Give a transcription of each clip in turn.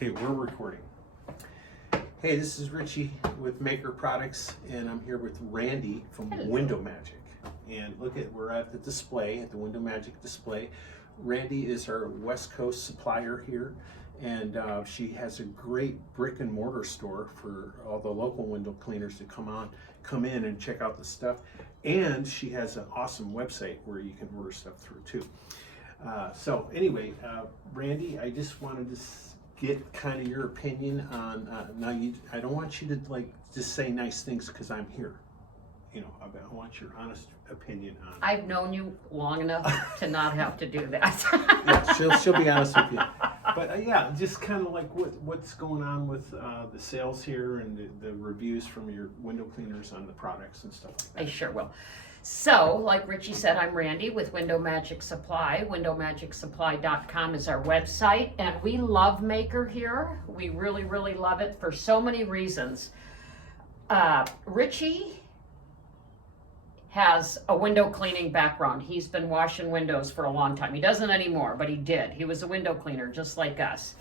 Okay, we're recording. Hey, this is Richie with Maykker Products, and I'm here with Randy from WindowMagic. And look at, we're at the display, at the WindowMagic display. Randy is our West Coast supplier here, and she has a great brick and mortar store for all the local window cleaners to come in and check out the stuff. And she has an awesome website where you can order stuff through too. So anyway, Randy, I just wanted to get kind of your opinion on, I don't want you to like just say nice things because I'm here. You know, I want your honest opinion on it. I've known you long enough to not have to do that. Yeah, she'll be honest with you. But yeah, just kind of like what's going on with the sales here and the reviews from your window cleaners on the products and stuff like that. I sure will. So, like Richie said, I'm Randy with WindowMagicSupply. WindowMagicSupply.com is our website, and we love Maykker here. We really, really love it for so many reasons. Richie has a window cleaning background. He's been washing windows for a long time. He doesn't anymore, but he did. He was a window cleaner just like us.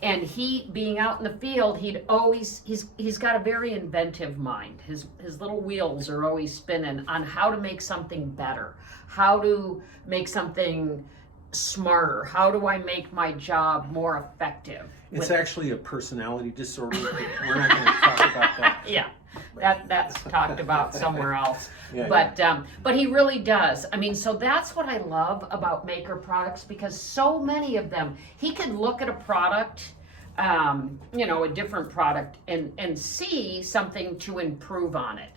And he, being out in the field, he's got a very inventive mind. His little wheels are always spinning on how to make something better, how to make something smarter, how do I make my job more effective. It's actually a personality disorder. We're not going to talk about that. Yeah, that's talked about somewhere else. Yeah, but he really does. I mean, so that's what I love about Maykker products, because so many of them, he could look at a product, you know, a different product, and see something to improve on it.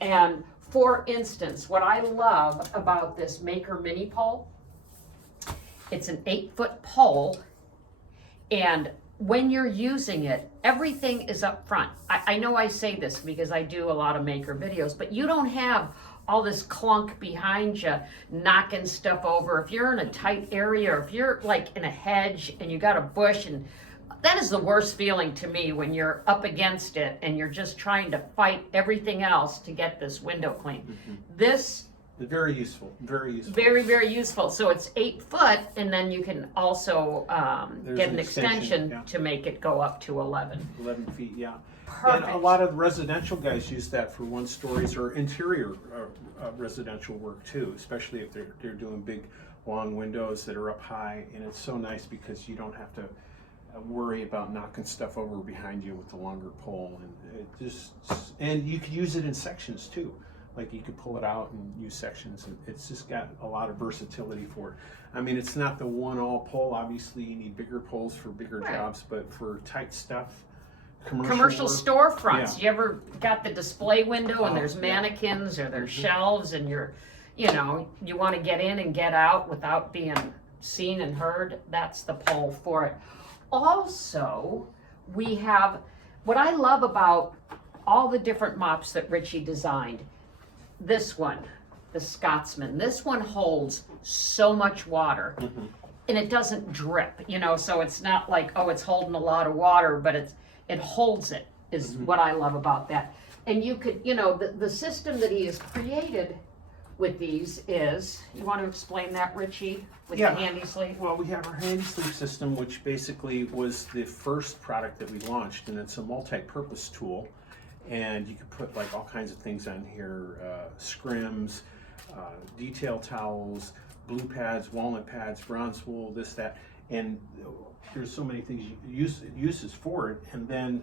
And for instance, what I love about this Maykker mini pole, it's an 8-foot pole, and when you're using it, everything is up front. I know I say this because I do a lot of Maykker videos, but you don't have all this clunk behind you knocking stuff over. If you're in a tight area, or if you're like in a hedge and you got a bush, and that is the worst feeling to me, when you're up against it and you're just trying to fight everything else to get this window clean. Mm-hmm. This Very useful. Very useful. very, very useful. So it's 8 foot, and then you can also get an extension yeah, to make it go up to 11. 11 feet, yeah. Perfect. And a lot of residential guys use that for one stories or interior residential work too, especially if they're doing big, long windows that are up high. And it's so nice because you don't have to worry about knocking stuff over behind you with the longer pole. And it just, and you could use it in sections too. Like you could pull it out and use sections, and it's just got a lot of versatility for it. I mean, it's not the one-all pole. Obviously, you need bigger poles for bigger jobs, but for tight stuff, Commercial work, storefronts. yeah. You ever got the display window and there's mannequins or there's shelves, and you want to get in and get out without being seen and heard? That's the pole for it. Also, we have, what I love about all the different mops that Richie designed, this one, the Scotsman, this one holds so much water, and it doesn't drip, so it's not like, oh, it's holding a lot of water, but it holds it, is what I love about that. And you could, the system that he has created with these is, you want to explain that, Richie, with the handy sleeve? Well, we have our handy sleeve system, which basically was the first product that we launched, and it's a multi-purpose tool. And you can put like all kinds of things on here, scrims, detail towels, blue pads, walnut pads, bronze wool, this, that, and there's so many things uses for it. And then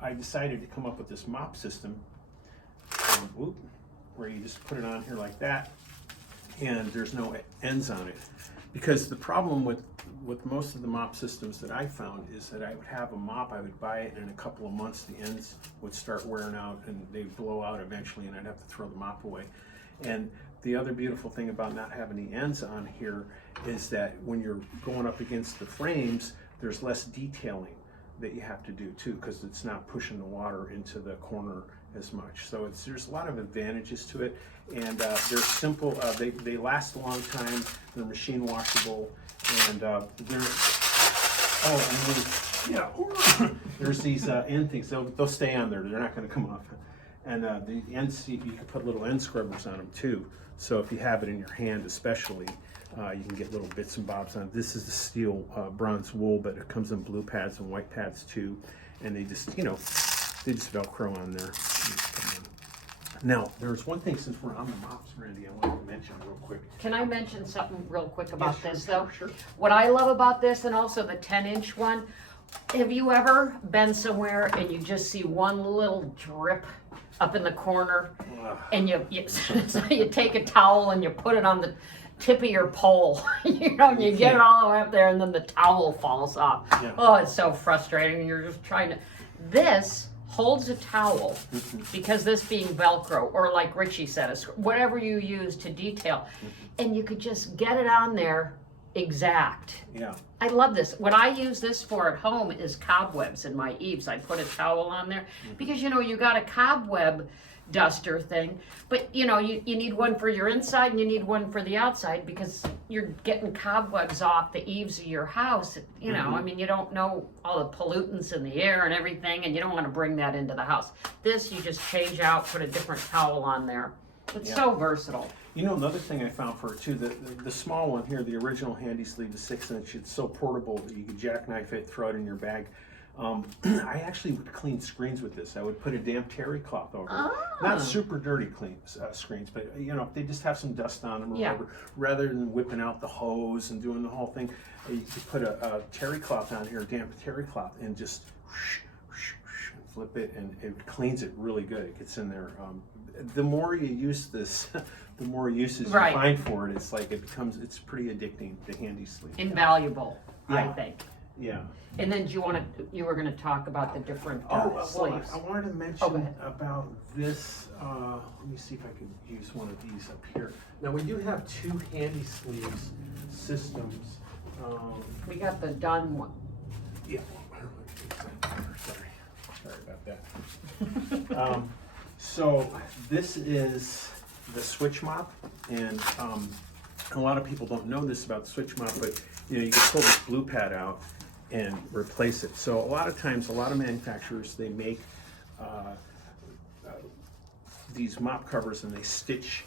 I decided to come up with this mop system, where you just put it on here like that, and there's no ends on it. Because the problem with most of the mop systems that I found is that I would have a mop, I would buy it, and in a couple of months the ends would start wearing out and they'd blow out eventually, and I'd have to throw the mop away. And the other beautiful thing about not having the ends on here is that when you're going up against the frames, there's less detailing that you have to do too, because it's not pushing the water into the corner as much. So there's a lot of advantages to it, and they're simple. They last a long time. They're machine washable, and there's these end things. They'll stay on there. They're not going to come off. And the ends, you can put little end scrubbers on them too. So if you have it in your hand, especially, You can get little bits and bobs on it. This is the steel bronze wool, but it comes in blue pads and white pads too. And they just, they just Velcro on there. Now, there's one thing, since we're on the mops, Randy, I wanted to mention real quick. Can I mention something real quick about Yeah, this sure, though? sure. What I love about this, and also the 10-inch one, have you ever been somewhere and you just see one little drip up in the corner, and so you take a towel and you put it on the tip of your pole, and you get it all the way up there, and then the towel falls off. Yeah. Oh, it's so frustrating. You're just trying to. This holds a towel, because this being Velcro, or like Richie said, whatever you use to detail, and you could just get it on there exact. Yeah. I love this. What I use this for at home is cobwebs in my eaves. I put a towel on there because you got a cobweb duster thing, but you need one for your inside and you need one for the outside, because you're getting cobwebs off the eaves of your house. I mean, you don't know all the pollutants in the air and everything, and you don't want to bring that into the house. This, you just change out, put a different towel on there. It's so versatile. Another thing I found for it too, the small one here, the original handy sleeve, the 6-inch, it's so portable that you can jackknife it, throw it in your bag. I actually would clean screens with this. I would put a damp terry cloth over it. Not super dirty clean screens, but if they just have some dust on them or whatever, rather than whipping out the hose and doing the whole thing, you could put a terry cloth on here, a damp terry cloth, and just flip it, and it cleans it really good. It gets in there. The more you use this, the more uses you find for it. It's like it's pretty addicting, the handy sleeve. Invaluable, I think. Yeah. And then you were going to talk about the different sleeves. I wanted to mention about this. Let me see if I can use one of these up here. Now, we do have 2 handy sleeves systems. We got the done one. Yeah. Sorry about that. So this is the switch mop, and a lot of people don't know this about the switch mop, but you can pull this blue pad out and replace it. So a lot of times, a lot of manufacturers, they make these mop covers and they stitch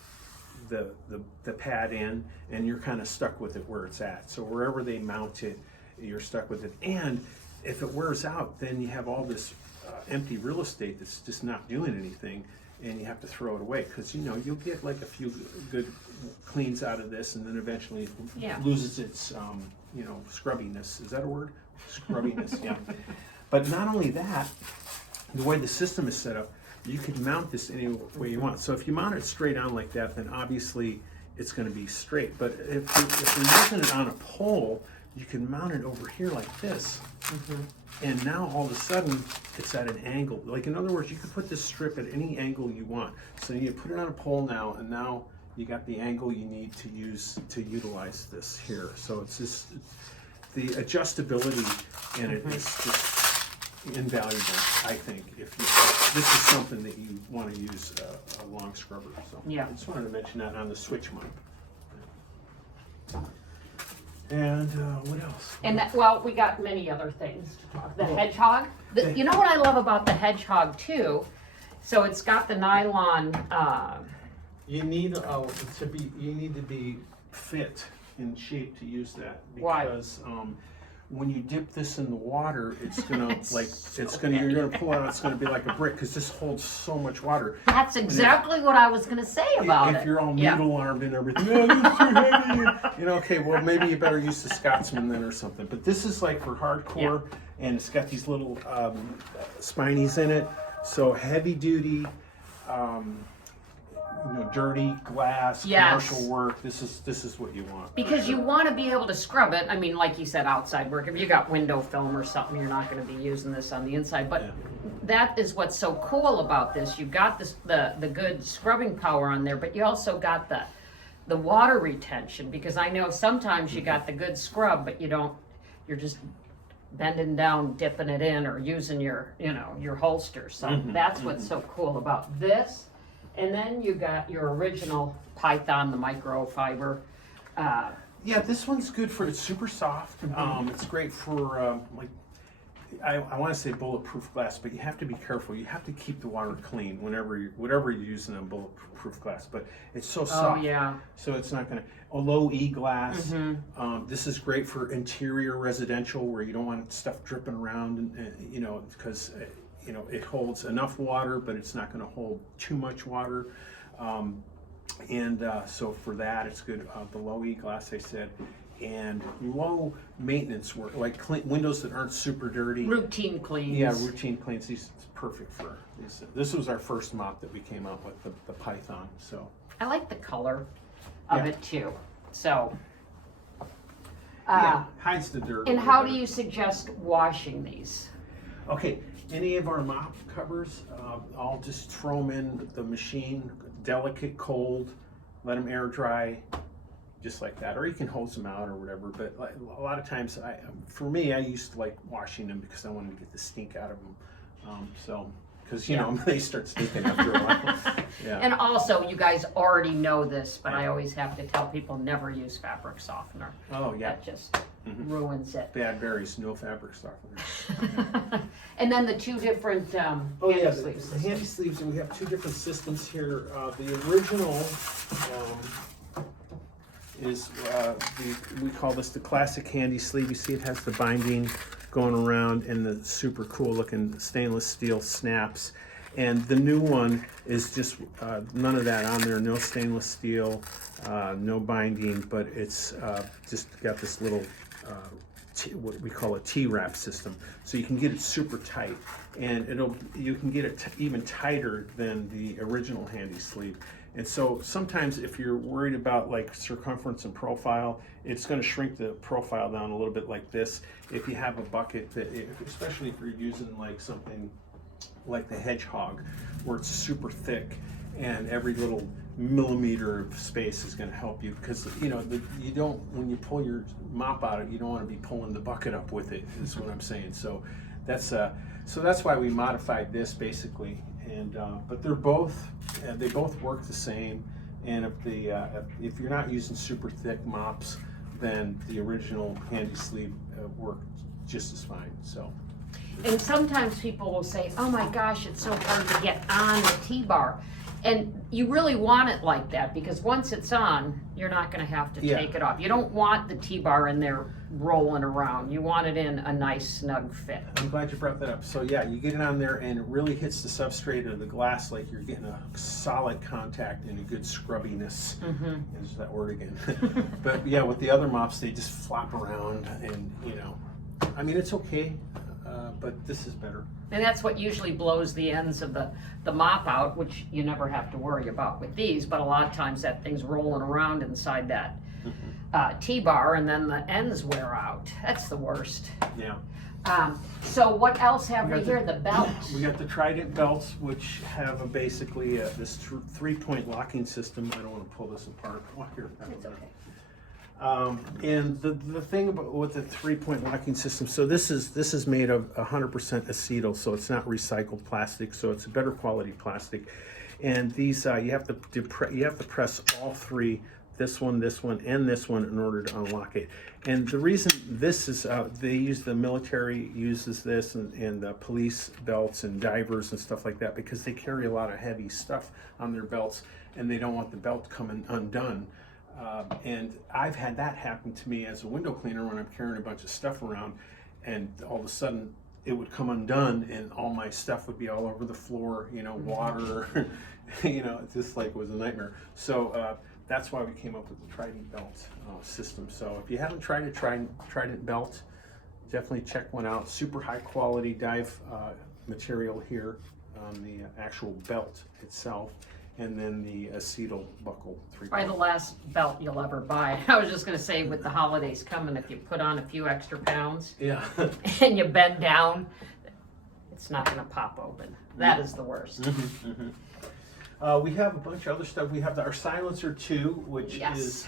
the pad in, and you're kind of stuck with it where it's at. So wherever they mount it, you're stuck with it. And if it wears out, then you have all this empty real estate that's just not doing anything, and you have to throw it away, because you'll get like a few good cleans out of this, and then eventually it loses its scrubbiness. Is that a word? Scrubbiness. Yeah. But not only that, the way the system is set up, you can mount this any way you want. So if you mount it straight on like that, then obviously it's going to be straight. But if you're using it on a pole, you can mount it over here like this. And now all of a sudden it's at an angle. Like, in other words, you could put this strip at any angle you want. So you put it on a pole now, and now you got the angle you need to utilize this here. So it's just the adjustability in it is just invaluable, I think. If this is something that you want to use a long scrubber. So I just wanted to mention that on the switch mop. And what else? And we got many other things to talk. The hedgehog. You know what I love about the hedgehog too? So it's got the nylon. You need to be fit in shape to use that, because when you dip this in the water, it's gonna you're gonna pull out. It's gonna be like a brick, because this holds so much water. That's exactly what I was gonna say about it. If you're all needle armed and everything, this is too heavy. Okay, well, maybe you better use the Scotsman then or something. But this is like for hardcore, and it's got these little spinies in it. So heavy duty, dirty glass, commercial work. This is what you want. Because you want to be able to scrub it. I mean, like you said, outside work. If you got window film or something, you're not going to be using this on the inside. But that is what's so cool about this. You've got the good scrubbing power on there, but you also got the water retention. Because I know sometimes you got the good scrub, but you're just bending down, dipping it in, or using your holster. So that's what's so cool about this. And then you got your original Python, the microfiber. This one's good for, it's super soft. It's great for I want to say bulletproof glass, but you have to be careful. You have to keep the water clean whatever you're using on bulletproof glass. But it's so soft, Oh, yeah. so it's not going to. A low E glass. This is great for interior residential where you don't want stuff dripping around, and you know, because you know it holds enough water, but it's not going to hold too much water. So for that, it's good. The low E glass, I said. And low maintenance work, like windows that aren't super dirty. Routine cleans. Yeah, routine cleans. These it's perfect for these. This was our first mop that we came out with, the Python. So I like the color of it too. So. Yeah, hides the dirt. And how do you suggest washing these? Okay, any of our mop covers, I'll just throw them in the machine, delicate, cold, let them air dry. Just like that, or you can hose them out or whatever. But like, a lot of times, for me, I used to like washing them because I wanted to get the stink out of them. Because you know they start stinking after a while. Yeah. And also, you guys already know this, but I always have to tell people never use fabric softener. Oh yeah. That just ruins it. Bad berries, no fabric softener. And then the two different handy sleeves. The handy sleeves, and we have two different systems here. The original. Is we call this the classic handy sleeve. You see it has the binding going around and the super cool looking stainless steel snaps. And the new one is just none of that on there, no stainless steel, no binding, but it's just got this little what we call a T-wrap system. So you can get it super tight, and you can get it even tighter than the original handy sleeve. And so sometimes if you're worried about like circumference and profile, it's going to shrink the profile down a little bit like this. If you have a bucket, especially if you're using like something like the Hedgehog, where it's super thick and every little millimeter of space is going to help you, because you know you don't, when you pull your mop out, you don't want to be pulling the bucket up with it, is what I'm saying. So that's why we modified this basically. And but they both work the same. And if you're not using super thick mops, then the original handy sleeve worked just as fine. So. And sometimes people will say, "Oh my gosh, it's so hard to get on the T-bar," and you really want it like that, because once it's on, you're not going to have to take it off. You don't want the T-bar in there rolling around. You want it in a nice snug fit. I'm glad you brought that up. So yeah, you get it on there and it really hits the substrate of the glass like you're getting a solid contact and a good scrubbiness. Is that word again? But yeah, with the other mops, they just flop around, and you know, I mean, it's okay, but this is better. And that's what usually blows the ends of the mop out, which you never have to worry about with these, but a lot of times that thing's rolling around inside that T-bar, and then the ends wear out. That's the worst. Yeah. So what else have we here? The belts. We got the Trident belts, which have basically this three-point locking system. I don't want to pull this apart. Oh, here. It's okay. And the thing about with the three-point locking system, so this is made of 100% acetyl, so it's not recycled plastic, so it's a better quality plastic. And these you have to press all three, this one, and this one, in order to unlock it. And the reason this is, the military uses this, and the police belts and divers and stuff like that, because they carry a lot of heavy stuff on their belts, and they don't want the belt coming undone. And I've had that happen to me as a window cleaner when I'm carrying a bunch of stuff around, and all of a sudden it would come undone and all my stuff would be all over the floor, you know, water, you know, it just like was a nightmare. So that's why we came up with the Trident belt system. So if you haven't tried a Trident belt, definitely check one out. Super high quality dive material here on the actual belt itself. And then the acetyl buckle. Probably the last belt you'll ever buy. I was just going to say, with the holidays coming, if you put on a few extra pounds and you bend down, it's not going to pop open. That is the worst. We have a bunch of other stuff. We have our silencer too, which is,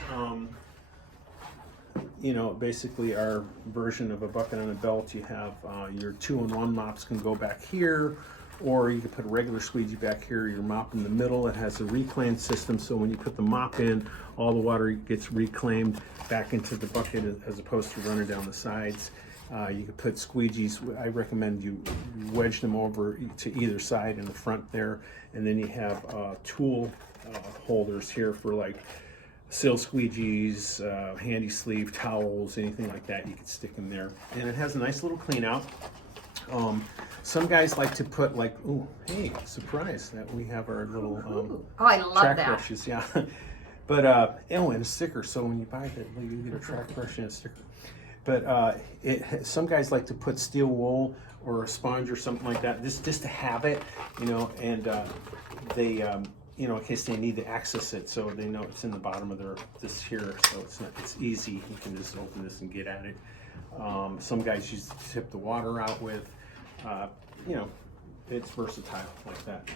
you know, basically our version of a bucket on a belt. You have your 2-in-1 mops can go back here, or you can put a regular squeegee back here, your mop in the middle. It has a reclaim system, so when you put the mop in, all the water gets reclaimed back into the bucket as opposed to running down the sides. You could put squeegees. I recommend you wedge them over to either side in the front there, and then you have tool holders here for like sill squeegees, handy sleeve towels, anything like that. You could stick them there, and it has a nice little clean out. Some guys like to put like, oh, hey, surprise that we have our little oh, I love track that. brushes, yeah. But and a sticker. So when you buy that, you get a track brush and a sticker. But some guys like to put steel wool or a sponge or something like that, just to have it, you know, and they, you know, in case they need to access it, so they know it's in the bottom of this here, so it's easy. You can just open this and get at it. Some guys use to tip the water out with. You know, it's versatile like that.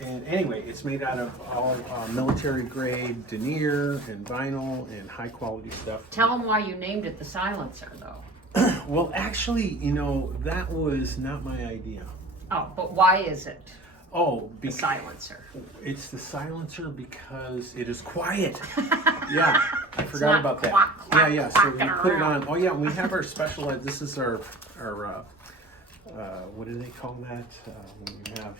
And anyway, it's made out of all military grade denier and vinyl and high quality stuff. Tell them why you named it the silencer, though. Well, actually, you know, that was not my idea. Oh, but why is it Oh, the silencer? It's the silencer because it is quiet. Yeah, I forgot not about that. quack, quack, Yeah, so you quacking put it around. on. Oh yeah, we have our special. This is our what do they call that? When you have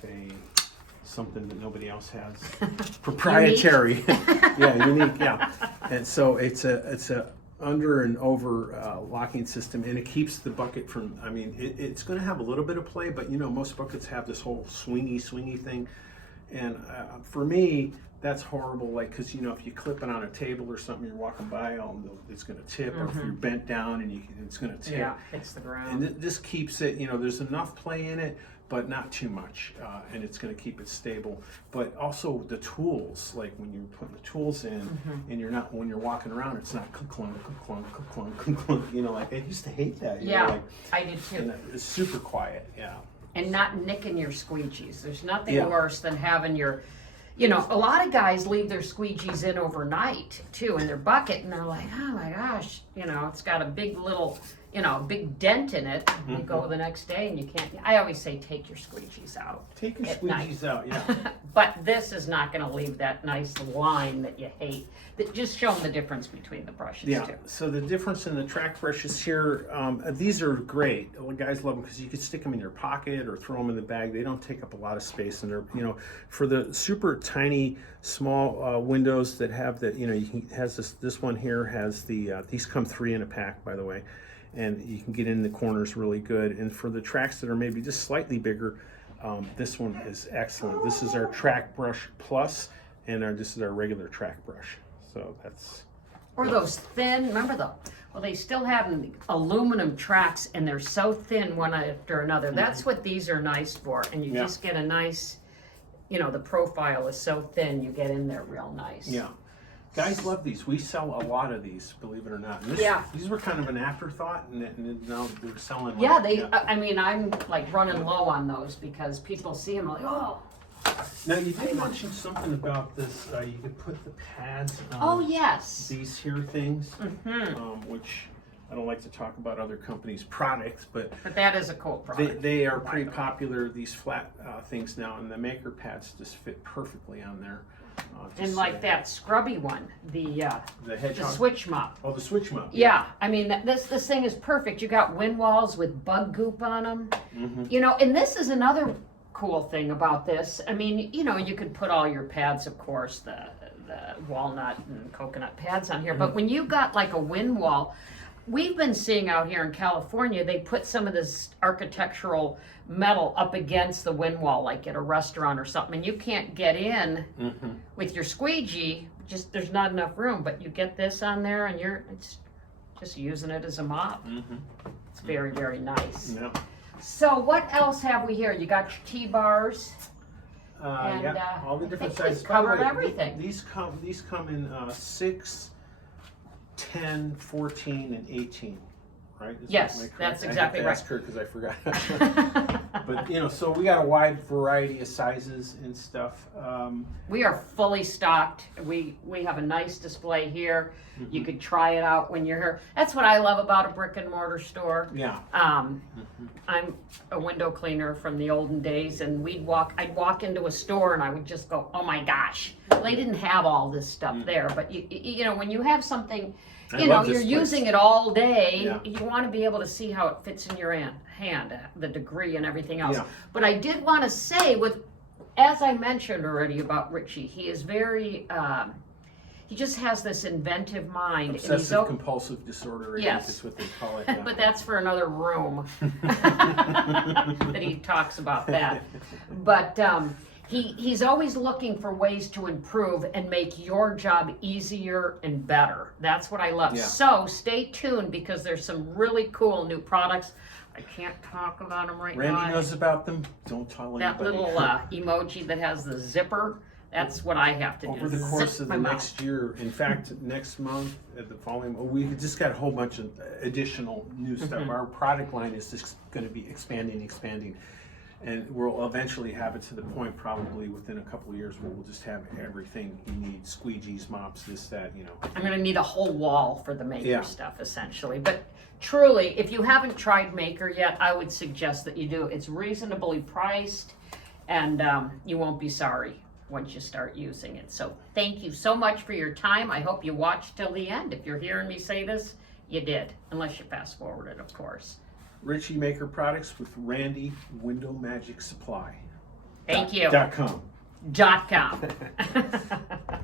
something that nobody else has, proprietary. Yeah, unique. Yeah, and so it's a under and over locking system, and it keeps the bucket from. I mean, it's going to have a little bit of play, but you know, most buckets have this whole swingy thing, and for me, that's horrible. Like, because you know, if you clip it on a table or something, you're walking by, it's going to tip, or if you're bent down and it's going to tip. Yeah, it's the ground. And this keeps it. You know, there's enough play in it, but not too much, and it's going to keep it stable. But also the tools, like when you're putting the tools in, and when you're walking around, it's not clunk, clunk, clunk, clunk, clunk. You know, like I used to hate that. You know, like, I did too. and it's super quiet. Yeah. And not nicking your squeegees. There's nothing Yeah. worse than having your, you know, a lot of guys leave their squeegees in overnight too in their bucket, and they're like, oh my gosh, you know, it's got a big little, you know, big dent in it. You go the next day and you can't. I always say take your squeegees out. Take your at night. squeegees out. Yeah. But this is not going to leave that nice line that you hate. That just show them the difference between the brushes Yeah, too. so the difference in the track brushes here, these are great. Guys love them because you can stick them in your pocket or throw them in the bag. They don't take up a lot of space, and they're, you know, for the super tiny, small windows that have the, you know, has this one here has the, these come 3 in a pack, by the way, and you can get in the corners really good. And for the tracks that are maybe just slightly bigger, this one is excellent. This is our Track Brush Plus, and this is our regular track brush. So that's. Or those thin, remember well, they still have aluminum tracks and they're so thin one after another. That's what these are nice for. And you just get a nice, you know, the profile is so thin, you get in there real nice. Yeah. Guys love these. We sell a lot of these, believe it or not. And these were kind of an afterthought, and now they're selling. Yeah, I mean, I'm like running low on those because people see them like, oh. Now, you did mention something about this. You could put the pads on Oh, yes. these here things, which I don't like to talk about other companies' products, but that is a cool product. they are pretty popular, these flat things now, and the Maykker pads just fit perfectly on there. And like that scrubby one, the hedgehog? switch mop. Oh, the switch mop. Yeah, I mean, this thing is perfect. You got wind walls with bug goop on them. You know, and this is another cool thing about this. I mean, you know, you could put all your pads, of course, the walnut and coconut pads on here, but when you got like a wind wall, we've been seeing out here in California, they put some of this architectural metal up against the wind wall, like at a restaurant or something, and you can't get in with your squeegee, just there's not enough room, but you get this on there and it's just using it as a mop. It's very, very nice. Yeah. So what else have we here? You got your T-bars. Yeah, all the different I think sizes. we've By the covered way, everything. These come in 6, 10, 14, and 18. Right? Yes, am I correct? that's exactly right. I had to ask her because I forgot. But you know, so we got a wide variety of sizes and stuff. We are fully stocked. We have a nice display here. You could try it out when you're here. That's what I love about a brick and mortar store. Yeah. I'm a window cleaner from the olden days, and I'd walk into a store and I would just go, oh my gosh. Well, they didn't have all this stuff there, but you know, when you have something you know, you're using it all day. Yeah. You want to be able to see how it fits in your hand, the degree and everything else. Yeah. But I did want to say, as I mentioned already about Richie, he is very, he just has this inventive mind. Obsessive compulsive disorder, I think is what they call it. Yeah. But that's for another room that he talks about that. But he's always looking for ways to improve and make your job easier and better. That's what I love. Yeah. So stay tuned because there's some really cool new products. I can't talk about them right now. Randy knows about them. Don't tell That anybody. little emoji that has the zipper. That's what I have to do. Over the course of the my next year, in fact, next month, at the following, we just got a whole bunch of additional new stuff. Our product line is just going to be expanding, and we'll eventually have it to the point, probably within a couple of years, where we'll just have everything you need: squeegees, mops, this, that, you know. I'm going to need a whole wall for the Maykker Yeah. stuff, essentially. But truly, if you haven't tried Maykker yet, I would suggest that you do. It's reasonably priced, and you won't be sorry once you start using it. So thank you so much for your time. I hope you watched till the end. If you're hearing me say this, you did, unless you fast forwarded, of course. Richie Maykker Products with Randy, WindowMagicSupply. Thank you. .com. .com.